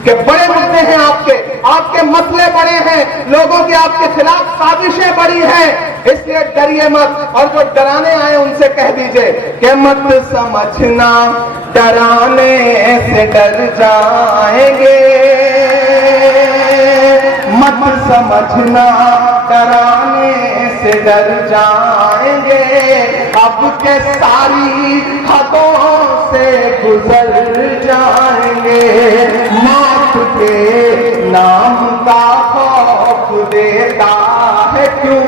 कि बड़े मुद्दे हैं आपके मसले बड़े हैं, लोगों की आपके खिलाफ साजिशें बड़ी हैं, इसलिए डरिए मत। और जो डराने आए उनसे कह दीजिए कि मत समझना डराने से डर जाएंगे, मत समझना डराने से डर जाएंगे, अब के सारी हदों से गुजर जाएंगे, मौत के नाम का खौफ देता है क्यों,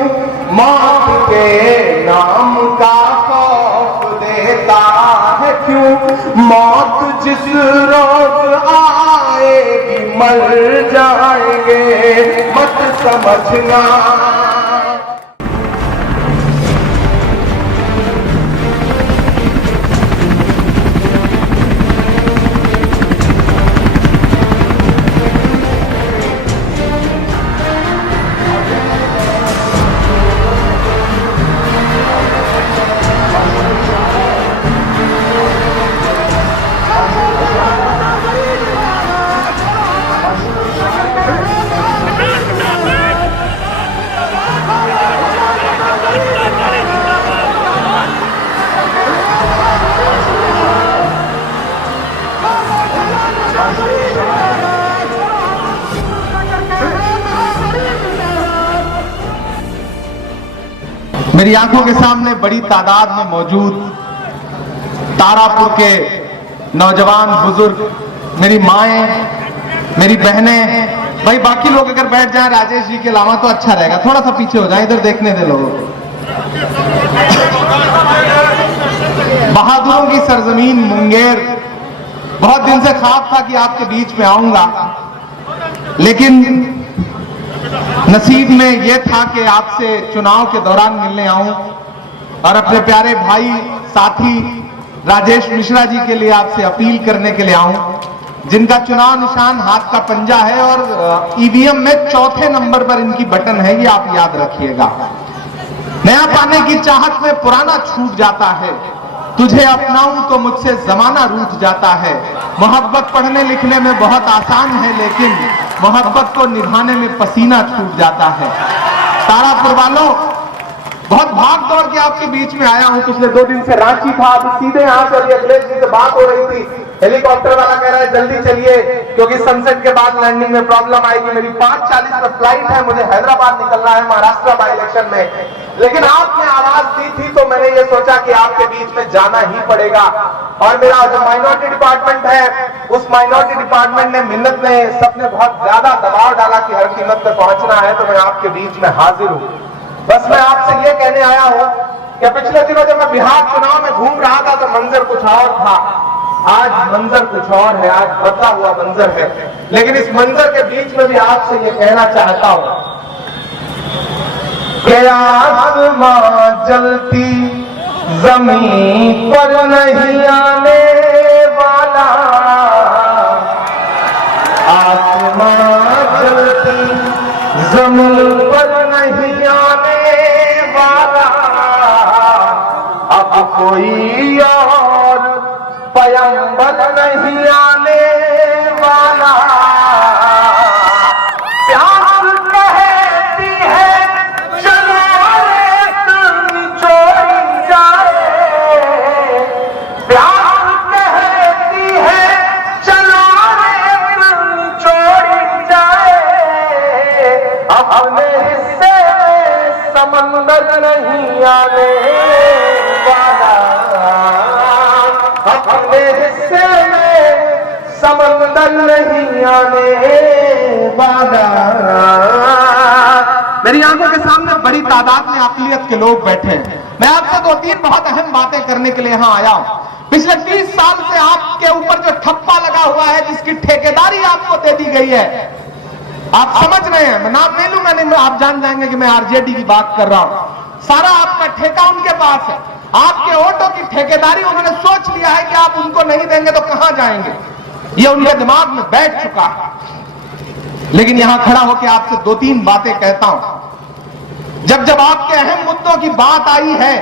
मौत के नाम का खौफ देता है क्यों, मौत जिस रोज आएगी मर जाएंगे, मत समझना। मेरी आंखों के सामने बड़ी तादाद में मौजूद तारापुर के नौजवान बुजुर्ग, मेरी माएं, मेरी बहनें, भाई बाकी लोग अगर बैठ जाएं राजेश जी के अलावा तो अच्छा रहेगा, थोड़ा सा पीछे हो जाए, इधर देखने दे लोगों को। बहादुरों की सरजमीन मुंगेर, बहुत दिन से ख्वाब था कि आपके बीच में आऊंगा, लेकिन नसीब में यह था कि आपसे चुनाव के दौरान मिलने आऊं और अपने प्यारे भाई साथी राजेश मिश्रा जी के लिए आपसे अपील करने के लिए आऊं, जिनका चुनाव निशान हाथ का पंजा है और ईवीएम में चौथे नंबर पर इनकी बटन है, ये आप याद रखिएगा। नया पाने की चाहत में पुराना छूट जाता है, तुझे अपनाऊं तो मुझसे जमाना रूठ जाता है, मोहब्बत पढ़ने लिखने में बहुत आसान है लेकिन मोहब्बत को निभाने में पसीना छूट जाता है। तारापुर वालों, बहुत भाग दौड़ के आपके बीच में आया हूं, पिछले 2 दिन से रांची था, अभी सीधे यहां से अभी अखिलेश जी से बात हो रही थी, हेलीकॉप्टर वाला कह रहा है जल्दी चलिए क्योंकि सनसेट के बाद लैंडिंग में प्रॉब्लम आएगी। मेरी 5:40 पर फ्लाइट है, मुझे हैदराबाद निकलना है महाराष्ट्र बाई इलेक्शन में, लेकिन आपने आवाज दी थी तो मैंने ये सोचा कि आपके बीच में जाना ही पड़ेगा। और मेरा जो माइनॉरिटी डिपार्टमेंट है, उस माइनॉरिटी डिपार्टमेंट ने, मिन्नत ने, सबने बहुत ज्यादा दबाव डाला कि हर कीमत पर पहुंचना है, तो मैं आपके बीच में हाजिर हूं। बस मैं आपसे ये कहने आया हूं कि पिछले दिनों जब मैं बिहार चुनाव में घूम रहा था तो मंजर कुछ और था, आज मंजर कुछ और है, आज बदला हुआ मंजर है, लेकिन इस मंजर के बीच में भी आपसे ये कहना चाहता हूं कि आसमां जलती जमीन पर नहीं आने वाला, आसमां जलती जमीन पर नहीं आने वाला, अब कोई और पैगंबर नहीं आने वाला, प्यास कहती है चलो रेत निचोड़ी जाए, प्यास कहती है चलो रेत निचोड़ी जाए, अपने हिस्से में समंदर नहीं आने वाला, अपने हिस्से में समंदर नहीं आने वाला। मेरी आंखों के सामने बड़ी तादाद में अकलियत के लोग बैठे हैं। मैं आपसे 2-3 बहुत अहम बातें करने के लिए यहां आया हूं। पिछले 30 साल से आपके ऊपर जो ठप्पा लगा हुआ है, जिसकी ठेकेदारी आपको दे दी गई है, आप समझ रहे हैं, मैं नाम नहीं लूंगा, नहीं आप जान जाएंगे कि मैं आरजेडी की बात कर रहा हूं। सारा आपका ठेका उनके पास है, आपके वोटों की ठेकेदारी उन्होंने सोच लिया है कि आप उनको नहीं देंगे तो कहां जाएंगे, ये उनके दिमाग में बैठ चुका है। लेकिन यहां खड़ा होकर आपसे 2-3 बातें कहता हूं। जब जब आपके अहम मुद्दों की बात आई है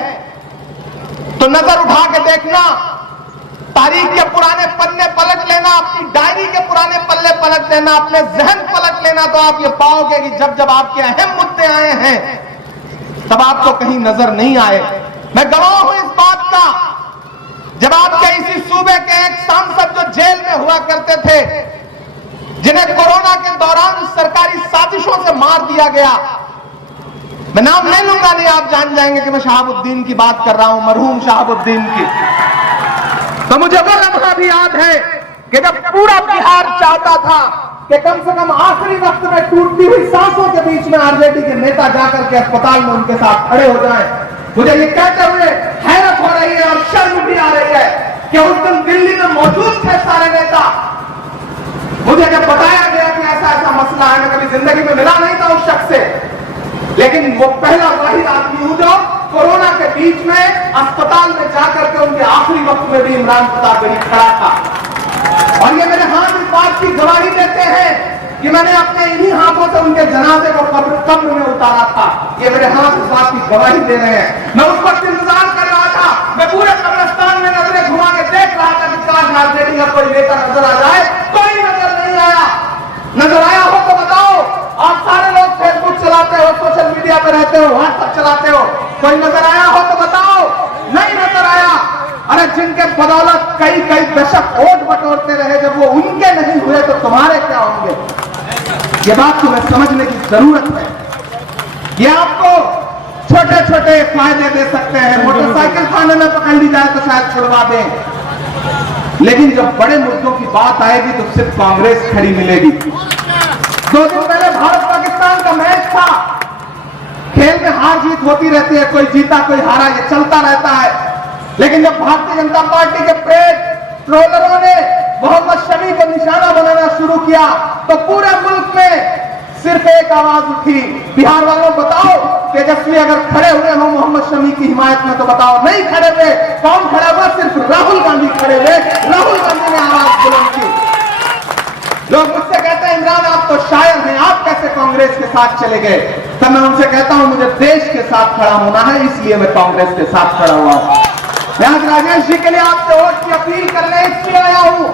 तो नजर उठा के देखना तारीख के पुराने पन्ने पलट लेना, अपनी डायरी के पुराने पल्ले पलट लेना, अपने जहन पलट लेना, तो आप ये पाओगे कि जब जब आपके अहम मुद्दे आए हैं तब आपको कहीं नजर नहीं आए। मैं गवाह हूं इस बात का, जब आपके इसी सूबे के एक सांसद जो जेल में हुआ करते थे, जिन्हें कोरोना के दौरान सरकारी साजिशों से मार दिया गया, मैं नाम नहीं लूंगा, नहीं आप जान जाएंगे कि मैं शहाबुद्दीन की बात कर रहा हूं, मरहूम शहाबुद्दीन की। तो मुझे वो लम्हा भी याद है कि जब पूरा बिहार चाहता था कि कम से कम आखिरी वक्त में टूटती हुई सांसों के बीच में आरजेडी के नेता जाकर के अस्पताल में उनके साथ खड़े हो जाएं, मुझे ये कहते हुए हैरत हो रही है और शर्म भी आ रही है कि उस दिन दिल्ली में मौजूद थे सारे नेता। मुझे जब बताया गया कि ऐसा ऐसा मसला है, मैं कभी जिंदगी में मिला नहीं था उस शख्स से, लेकिन वो पहला वाहिद आदमी हूं जो कोरोना के बीच में अस्पताल में जाकर के उनके आखिरी वक्त में भी इमरान प्रताप गढ़ी खड़ा था। और ये मेरे हाथ इस बात की गवाही देते हैं कि मैंने अपने इन्हीं हाथों से उनके जनाजे को कब्र में उतारा था। ये मेरे हाथ इस बात की गवाही दे रहे हैं। मैं उस वक्त इंतजार कर रहा था, मैं पूरे कब्रिस्तान में नजरें घुमा के देख रहा था कि काश आरजेडी का कोई नेता नजर आ जाए। कोई नजर नहीं आया। नजर आया हो तो बताओ। आप सारे लोग फेसबुक चलाते हो, सोशल मीडिया पे रहते हो, व्हाट्सएप चलाते हो, कोई नजर आया हो तो बताओ। नहीं नजर आया। अरे जिनके बदौलत कई कई दशक वोट बटोरते रहे, जब वो उनके नहीं हुए तो तुम्हारे क्या होंगे? ये बात तुम्हें समझने की जरूरत है। ये आपको छोटे छोटे फायदे दे सकते हैं, मोटरसाइकिल थाने में पकड़ ली जाए तो शायद छुड़वा दें, लेकिन जब बड़े मुद्दों की बात आएगी तो सिर्फ कांग्रेस खड़ी मिलेगी। 2 दिन पहले भारत पाकिस्तान का मैच था। खेल में हार जीत होती रहती है, कोई जीता कोई हारा, ये चलता रहता है। लेकिन जब भारतीय जनता पार्टी के ट्रोलरों ने मोहम्मद शमी को निशाना बनाना शुरू किया तो पूरे मुल्क में सिर्फ एक आवाज उठी, बिहार वालों बताओ तेजस्वी अगर खड़े हुए हो मोहम्मद शमी की हिमायत में तो बताओ। नहीं खड़े हुए। कौन खड़ा हुआ? सिर्फ राहुल गांधी खड़े हुए। राहुल गांधी ने आवाज बुलंद की। लोग मुझसे कहते हैं इमरान आप तो शायर हैं, आप कैसे कांग्रेस के साथ चले गए? तब मैं उनसे कहता हूं मुझे देश के साथ खड़ा होना है, इसलिए मैं कांग्रेस के साथ खड़ा हुआ हूं। मैं आज राजेश जी के लिए आपसे वोट की अपील करने इसलिए आया हूं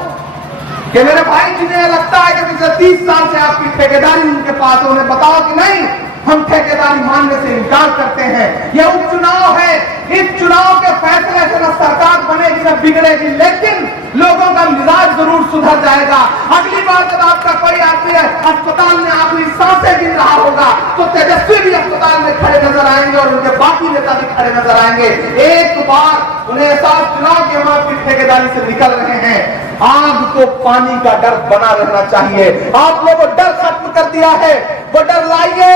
कि मेरे भाई जिन्हें लगता है कि पिछले 30 साल से आपकी ठेकेदारी उनके पास है, उन्हें बताओ कि नहीं, हम ठेकेदारी मानने से इनकार करते हैं। यह उपचुनाव है, इस चुनाव के फैसले से न सरकार बनेगी न बिगड़ेगी, लेकिन लोगों का मिजाज जरूर सुधर जाएगा। अगली बार जब आपका कोई आदमी अस्पताल में आखिरी सांसें गिन रहा होगा तो तेजस्वी भी अस्पताल में खड़े नजर आएंगे और उनके बाकी नेता भी खड़े नजर आएंगे। एक बार उन्हें एहसास चुनाव के हम आपकी ठेकेदारी से निकल रहे हैं। आग को पानी का डर बना रहना चाहिए। आप लोगों को डर खत्म कर दिया है, वो डर लाइए।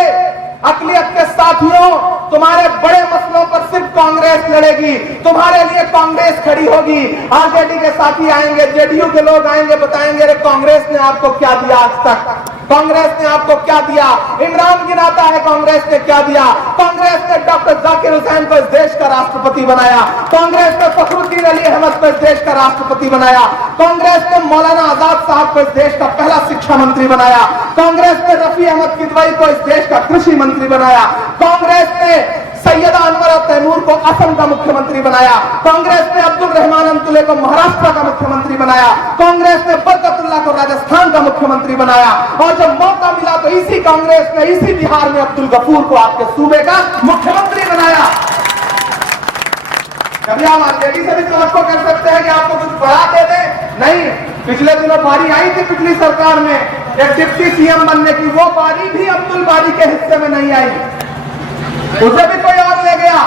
अकलियत के साथियों, तुम्हारे बड़े मसलों पर सिर्फ कांग्रेस लड़ेगी, तुम्हारे लिए कांग्रेस खड़ी होगी। आरजेडी के साथी आएंगे, जेडीयू के लोग आएंगे, बताएंगे अरे कांग्रेस ने आपको क्या दिया आज तक, कांग्रेस ने आपको क्या दिया। इमरान गिनाता है कांग्रेस ने क्या दिया। कांग्रेस ने डॉक्टर जाकिर हुसैन को इस देश का राष्ट्रपति बनाया, कांग्रेस ने फखरुद्दीन अली अहमद को इस देश का राष्ट्रपति बनाया, कांग्रेस ने मौलाना आजाद साहब को इस देश का पहला शिक्षा मंत्री बनाया, कांग्रेस ने रफी अहमद किदवई को इस देश का कृषि मंत्री बनाया, कांग्रेस ने सैयदा अनवर तैमूर को असम का मुख्यमंत्री बनाया, कांग्रेस ने अब्दुल रहमान अंतुले को महाराष्ट्र का मुख्यमंत्री बनाया, कांग्रेस ने बरकतुल्लाह को राजस्थान का मुख्यमंत्री बनाया, और जब मौका मिला तो इसी कांग्रेस ने इसी बिहार में अब्दुल गफूर को आपके सूबे का मुख्यमंत्री बनाया। कभी आप आरजेडी से भी तवक्को कर सकते हैं कि आपको कुछ बढ़ा दे दे? नहीं। पिछले दिनों बारी आई थी पिछली सरकार में एक डिप्टी सीएम बनने की, वो बारी भी अब्दुल बारी के हिस्से में नहीं आई, उसे भी कोई और ले गया।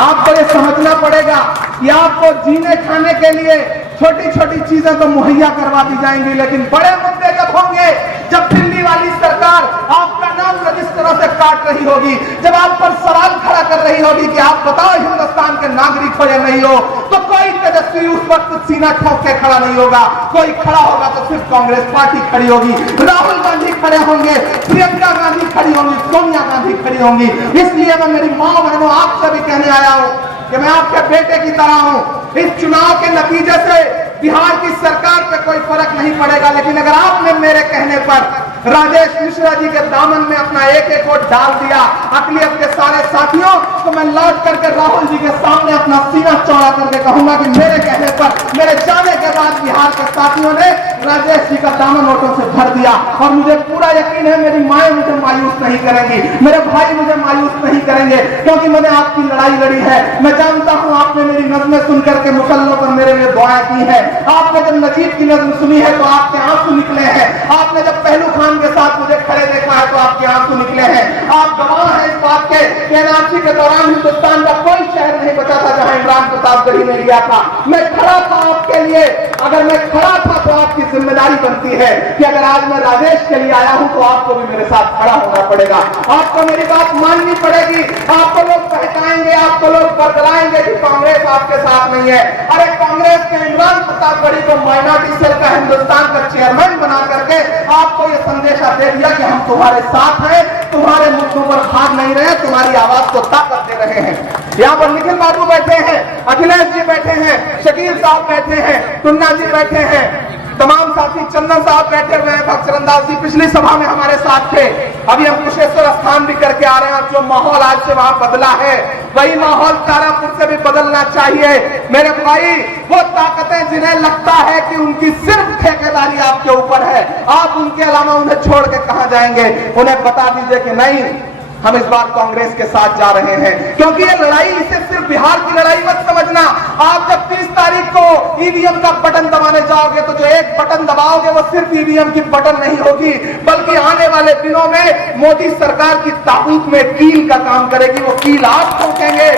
आपको ये समझना पड़ेगा कि आपको जीने खाने के लिए छोटी छोटी चीजें तो मुहैया करवा दी जाएंगी, लेकिन बड़े मुद्दे जब होंगे, जब दिल्ली वाली सरकार आपका नाम रजिस्टरों से काट रही होगी, जब आप पर सवाल खड़ा कर रही होगी कि आप बताओ हिंदुस्तान के नागरिक हो या नहीं हो, तो कोई तेजस्वी उस वक्त सीना ठोक के खड़ा नहीं होगा। कोई खड़ा होगा तो सिर्फ कांग्रेस पार्टी खड़ी होगी, राहुल गांधी खड़े होंगे, प्रियंका गांधी खड़ी होंगी, सोनिया गांधी खड़ी होंगी। इसलिए मैं मेरी माँ बहनों आपसे भी कहने आया हूँ कि मैं आपके बेटे की तरह हूँ। इस चुनाव के नतीजे से बिहार की सरकार पे कोई फर्क नहीं पड़ेगा, लेकिन अगर आपने मेरे कहने पर राजेश मिश्रा जी के दामन में अपना एक एक वोट डाल दिया अकलियत के सारे साथियों, तो मैं लौट करके राहुल जी के सामने अपना सीना चौड़ा करके कहूंगा कि मेरे कहने पर, मेरे जाने के बाद बिहार के साथियों ने राजेश जी का दामन वोटों से भर दिया। और मुझे पूरा यकीन है मेरी माएं मुझे मायूस नहीं करेंगी, मेरे भाई मुझे मायूस नहीं करेंगे, क्योंकि मैंने आपकी लड़ाई लड़ी है। मैं जानता हूं आपने मेरी नज़्में सुन करके मुसल्लों पर मेरे लिए दुआएं की है। आपने जब नजीब की नज़्म सुनी है तो आपके आंसू निकले हैं। आपने जब पहलू खान के साथ मुझे खड़े देखा है तो आपके आंसू निकले हैं। आप गवाह हैं इस बात के कि एनआरसी के दौरान हिंदुस्तान का कोई शहर नहीं बचा था जहां इमरान प्रतापगढ़ी ने लिया था। मैं खड़ा था आपके लिए, अगर मैं खड़ा था तो आपकी जिम्मेदारी बनती है कि अगर आज मैं राजेश के लिए आया हूं तो आपको भी मेरे साथ खड़ा होना पड़ेगा, आपको मेरी बात माननी पड़ेगी। आपको लोग बहकाएंगे, आपको लोग बरगलाएंगे कि कांग्रेस आपके साथ नहीं है। अरे कांग्रेस के इमरान प्रतापगढ़ी को माइनॉरिटी सेल का हिंदुस्तान का चेयरमैन बना करके आपको यह संदेशा दे दिया कि हम तुम्हारे साथ हैं, तुम्हारे मुद्दों पर भाग नहीं रहे, तुम्हारी आवाज को ताकत दे रहे हैं। यहाँ पर निखिल बाबू बैठे हैं, अखिलेश जी बैठे हैं, शकील साहब बैठे हैं, टुन्ना जी बैठे हैं, तमाम साथी, चंदन साहब बैठे हुए हैं, भक्तचरण दास जी पिछली सभा में हमारे साथ थे। अभी हम कुशेश्वर स्थान भी करके आ रहे हैं। जो माहौल आज से वहां बदला है वही माहौल तारापुर से भी बदलना चाहिए। मेरे भाई, वो ताकतें जिन्हें लगता है कि उनकी सिर्फ ठेकेदारी आपके ऊपर है, आप उनके अलावा उन्हें छोड़ के कहां जाएंगे, उन्हें बता दीजिए कि नहीं, हम इस बार कांग्रेस के साथ जा रहे हैं। क्योंकि ये लड़ाई इसे सिर्फ बिहार की लड़ाई मत समझना। आप जब 30 तारीख को ईवीएम का बटन दबाने जाओगे तो जो एक बटन दबाओगे वो सिर्फ ईवीएम की बटन नहीं होगी, बल्कि आने वाले दिनों में मोदी सरकार की ताबूत में कील का काम करेगी। वो कील आप ठोकेंगे,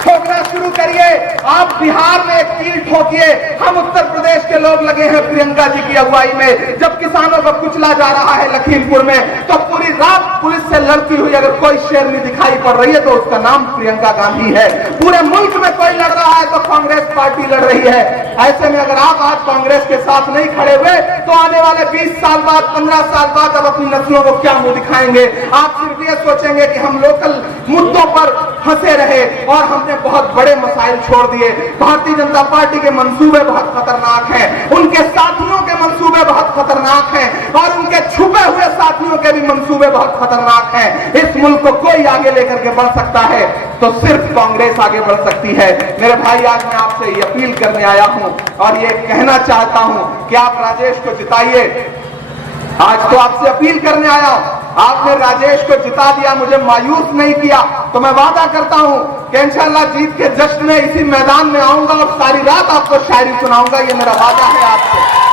ठोकना शुरू करिए। आप बिहार में एक कील ठोकिए। हम उत्तर प्रदेश के लोग लगे हैं प्रियंका जी की अगुवाई में। जब किसानों को कुचला जा रहा है लखीमपुर में, तो पूरी रात पुलिस से लड़ती हुई अगर कोई शेरनी दिखाई पड़ रही है तो उसका नाम प्रियंका गांधी है। पूरे मुल्क में कोई लड़ रहा है तो कांग्रेस पार्टी लड़ रही है। ऐसे में अगर आप आज कांग्रेस के साथ नहीं खड़े हुए तो आने वाले 20 साल बाद, 15 साल बाद अब अपनी नस्लों को क्या मुंह दिखाएंगे। आप सिर्फ ये सोचेंगे कि हम लोकल मुद्दों पर फंसे रहे और हमने बहुत बड़े मसाइल छोड़ दिए। भारतीय जनता पार्टी के मंसूबे बहुत खतरनाक हैं, उनके साथियों के मंसूबे बहुत खतरनाक हैं और उनके छुपे हुए साथियों के भी मंसूबे बहुत खतरनाक हैं। इस मुल्क को कोई आगे लेकर के बढ़ सकता है तो सिर्फ कांग्रेस आगे बढ़ सकती है। मेरे भाई, आज मैं आपसे ये अपील करने आया हूं और ये कहना चाहता हूं कि आप राजेश को जिताइए। आज तो आपसे अपील करने आया हूं, आपने राजेश को जिता दिया, मुझे मायूस नहीं किया, तो मैं वादा करता हूं कि इंशाअल्लाह जीत के जश्न में इसी मैदान में आऊंगा और सारी रात आपको शायरी सुनाऊंगा। ये मेरा वादा है आपसे।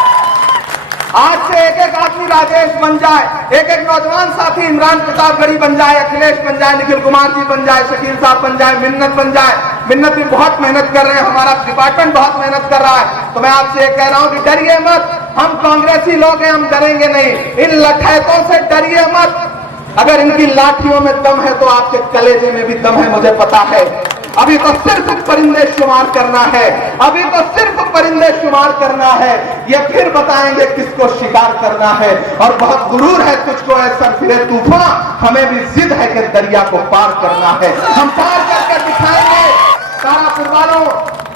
आज से एक एक आदमी राजेश बन जाए, एक एक नौजवान साथी इमरान प्रतापगढ़ी बन जाए, अखिलेश बन जाए, निखिल कुमार जी बन जाए, शकील साहब बन जाए, मिन्नत बन जाए। मिन्नत भी बहुत मेहनत कर रहे हैं, हमारा डिपार्टमेंट बहुत मेहनत कर रहा है। तो मैं आपसे ये कह रहा हूं कि डरिए मत, हम कांग्रेसी लोग हैं, हम डरेंगे नहीं। इन लठैतों से डरिए मत। अगर इनकी लाठियों में दम है तो आपके कलेजे में भी दम है, मुझे पता है। अभी तो सिर्फ परिंदे शुमार करना है, अभी तो सिर्फ परिंदे शुमार करना है। ये फिर बताएंगे किसको शिकार करना है। और बहुत गुरूर है तुझको ऐसा फिरे तूफान, हमें भी जिद है कि दरिया को पार करना है। हम पार करके दिखाएंगे। तारापुर वालों,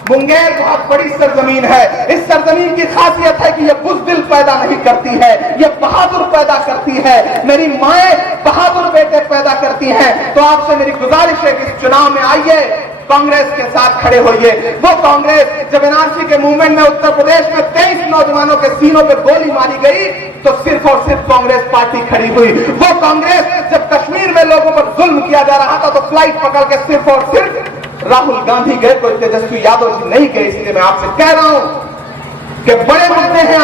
मुंगेर बहुत बड़ी सरजमीन है। इस सरजमीन की खासियत है कि ये बुज़दिल पैदा नहीं करती है, ये बहादुर पैदा करती है। मेरी माएं बहादुर बेटे पैदा करती हैं। तो आपसे मेरी गुजारिश है कि इस चुनाव में आइए, कांग्रेस के साथ खड़े होइए। वो कांग्रेस, जब एनआरसी के मूवमेंट में उत्तर प्रदेश में 23 नौजवानों के सीनों पे गोली मारी गई तो सिर्फ और सिर्फ कांग्रेस पार्टी खड़ी हुई। वो कांग्रेस, जब कश्मीर में लोगों पर जुल्म किया जा रहा था तो फ्लाइट पकड़ के सिर्फ और सिर्फ राहुल गांधी गए, कोई तेजस्वी यादव जी नहीं गए। इसलिए मैं आपसे कह रहा हूं कि बड़े मुद्दे हैं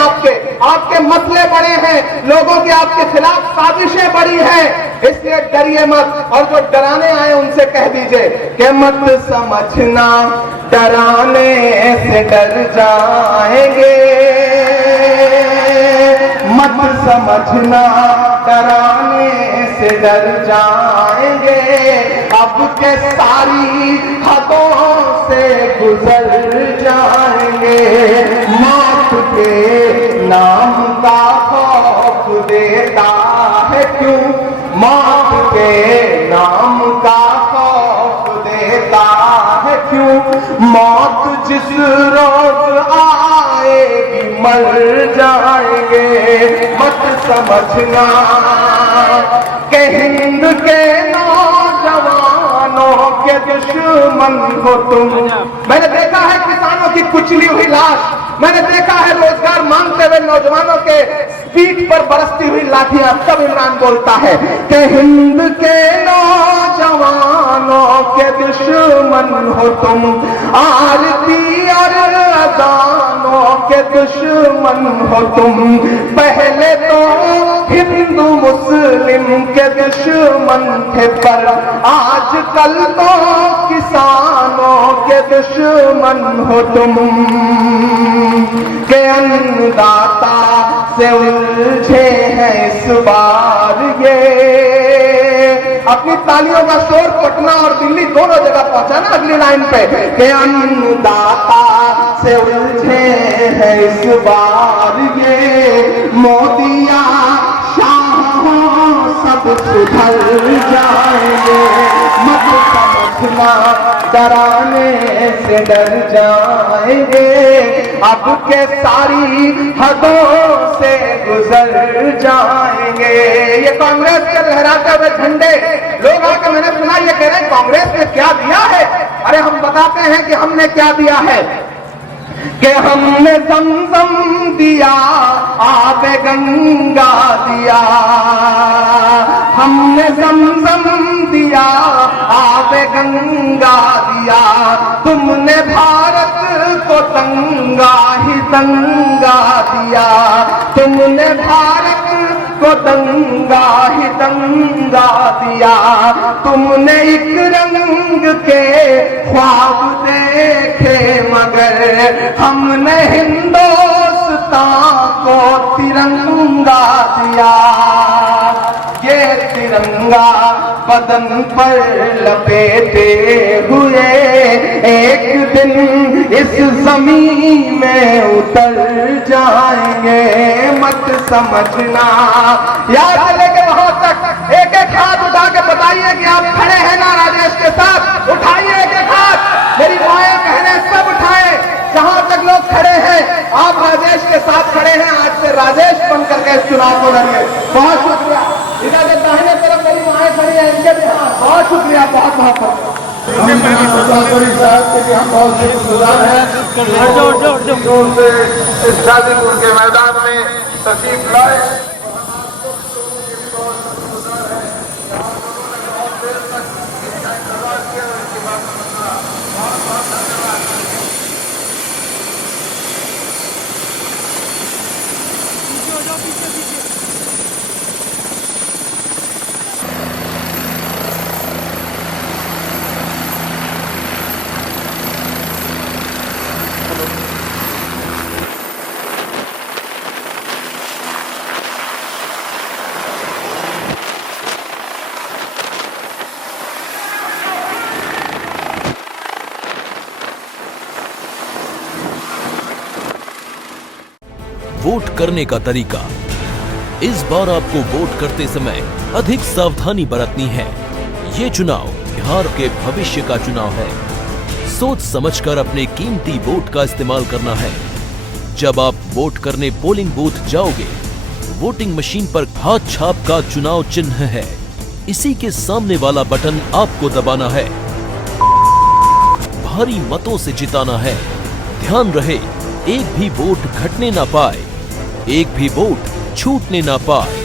आपके मसले बड़े हैं, लोगों की आपके खिलाफ साजिशें बड़ी हैं, इसलिए डरिए मत। और जो डराने आए उनसे कह दीजिए कि मत समझना डराने से डर जाएंगे, मत समझना डराने से डर जाएंगे, अब के सारी हदों से गुजर जाएंगे। मौत के नाम का खौफ देता है क्यों, मौत के नाम का खौफ देता है क्यों, मौत जिस रोज आएगी मर जाएंगे। मत समझना कि हिंद के नौजवानों के दुश्मन हो तुम। मैंने देखा है किसानों की कुचली हुई लाश, मैंने देखा है रोजगार मांगते हुए नौजवानों के पीठ पर बरसती हुई लाठियां। तब इमरान बोलता है कि हिंद के नौजवानों के दुश्मन हो तुम, आरती और अजानों के दुश्मन हो तुम। पहले तो हिंदू मुस्लिम के दुश्मन थे, पर आजकल तो किसानों के दुश्मन हो तुम। के अन्नदाता से उलझे हैं इस बार ये। अपनी तालियों का शोर पटना और दिल्ली दोनों जगह पहुंचा ना अगली लाइन पे। के अन्नदाता से उलझे हैं इस बार ये, मोदिया शाहों सब सुधर जाएंगे। मत समझना डराने से डर जाएंगे, अब के सारी हदों से गुजर जाएंगे। ये कांग्रेस के लहराते हुए झंडे लोग आके, मैंने सुना ये कह रहे हैं कांग्रेस ने क्या दिया है। अरे हम बताते हैं कि हमने क्या दिया है। कि हमने ज़मज़म दिया, आबे गंगा दिया, हमने ज़मज़म दिया, आबे गंगा दिया। तुमने भारत को दंगा ही दंगा दिया, तुमने भारत को दंगा ही दंगा दिया। तुमने एक रंग के ख्वाब देखे मगर हमने हिंदुस्तान को तिरंगा दिया। ये तिरंगा बदन पर लपेटे हुए एक दिन इस जमीन में उतर जाएंगे। मत समझना, याद लेके वहां तक एक एक हाथ उठा के बताइए कि आप खड़े हैं ना राजेश के साथ। उठाइए एक एक हाथ, मेरी माएं बहनें सब उठाएं। जहां तक लोग खड़े हैं आप राजेश के साथ खड़े हैं। आज से राजेश बन करके इस चुनाव को लड़िए। बहुत शुक्रिया। इधर जो दाहिने तरफ मेरी माएं खड़ी हैं इनके भी बहुत शुक्रिया, बहुत बहुत हम बहुत शुक्रगुजार हैं इस शादीपुर के मैदान में तशरीफ लाए। वोट करने का तरीका। इस बार आपको वोट करते समय अधिक सावधानी बरतनी है। ये चुनाव बिहार के भविष्य का चुनाव है। सोच समझकर अपने कीमती वोट का इस्तेमाल करना है। जब आप वोट करने पोलिंग बूथ जाओगे, वोटिंग मशीन पर हाथ छाप का चुनाव चिन्ह है, इसी के सामने वाला बटन आपको दबाना है। भारी मतों से जिताना है। ध्यान रहे, एक भी वोट घटने ना पाए, एक भी वोट छूटने ना पाए।